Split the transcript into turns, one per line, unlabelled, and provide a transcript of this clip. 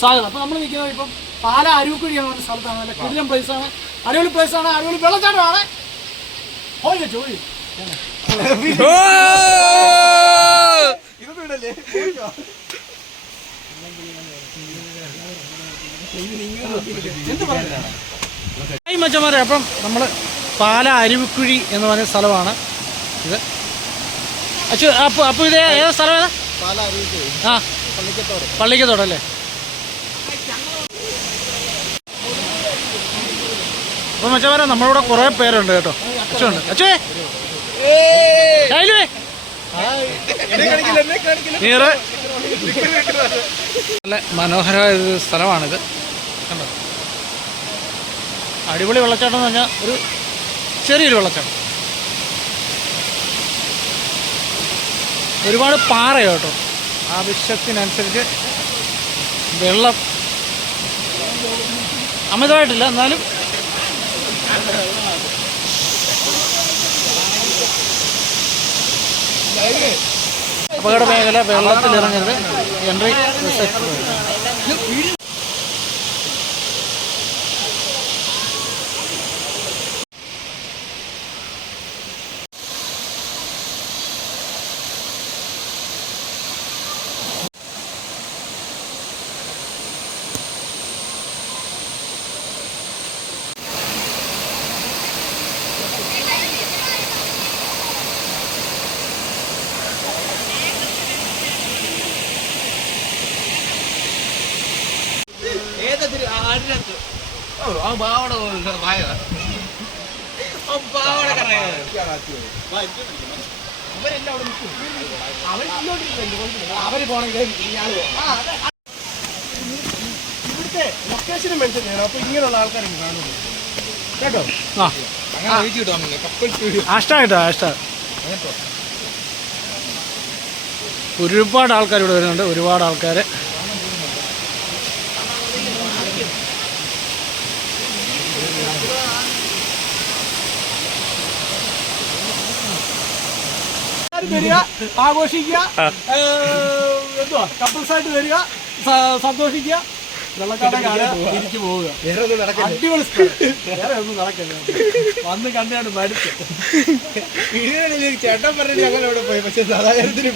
സ്വാഗതം. അപ്പൊ നമ്മൾ നിൽക്കുന്നത് ഇപ്പം പാല അരുവിക്കുഴി എന്ന് പറഞ്ഞ സ്ഥലത്താണ്. നല്ല കുതിരം ആണ്. അരുവിളി പ്ലേസ് ആണ്. അരുവിളി വെള്ളച്ചാട്ടമാണ്. ഓടി വെച്ചു മച്ചന്മാരെ അപ്പം നമ്മൾ പാല അരുവിക്കുഴി എന്ന് പറഞ്ഞ സ്ഥലമാണ് ഇത്. അച്ചു അപ്പോൾ അപ്പോൾ ഇത് ഏതാ സ്ഥലം ഏതാ? ആ. പള്ളിക്കത്തോടല്ലേ? അപ്പൊ മച്ചവരെ നമ്മളിവിടെ കുറെ പേരുണ്ട് കേട്ടോ. അച്ചുണ്ട് അച്ഛേ! ശൈലുവേ നീറ് നല്ല മനോഹരമായ ഒരു സ്ഥലമാണിത്. കണ്ടോ? അടിപൊളി വെള്ളച്ചാട്ടം എന്ന് പറഞ്ഞാൽ ഒരു ചെറിയൊരു വെള്ളച്ചാട്ടം. ഒരുപാട് പാറ കേട്ടോ. ആവശ്യത്തിനനുസരിച്ച് വെള്ളം അമിതമായിട്ടില്ല എന്നാലും. അപകട മേഖല വെള്ളത്തിൽ ഇറങ്ങരുത് എൻട്രി അവർ പോണെങ്കിൽ ഇവിടുത്തെ ലൊക്കേഷനും മെൻഷൻ ചെയ്യണം. അപ്പൊ ഇങ്ങനെയുള്ള ആൾക്കാരെ കാണുന്നു കേട്ടോ? ആ. ഹാഷ്ടായിട്ടോ ഹാഷ്ടാഗ് ഒരുപാട് ആൾക്കാർ ഇവിടെ വരുന്നുണ്ട്. ഒരുപാട് ആൾക്കാർ വരിക ആഘോഷിക്കുക ഏഹ്, എന്തുവാ കപ്പിൾസ് ആയിട്ട് വരിക സ- സന്തോഷിക്കുക. വെള്ളച്ചാട്ടം കാണുക തിരിച്ചു പോവുക. അടിപൊളി വേറെ ഒന്നും നടക്കില്ല? വന്ന് കണ്ടാണ് മടുത്ത്.
ചേട്ടൻ പറഞ്ഞിട്ട് ഞങ്ങൾ അവിടെ പോയി പക്ഷെ സാധാരണത്തിന്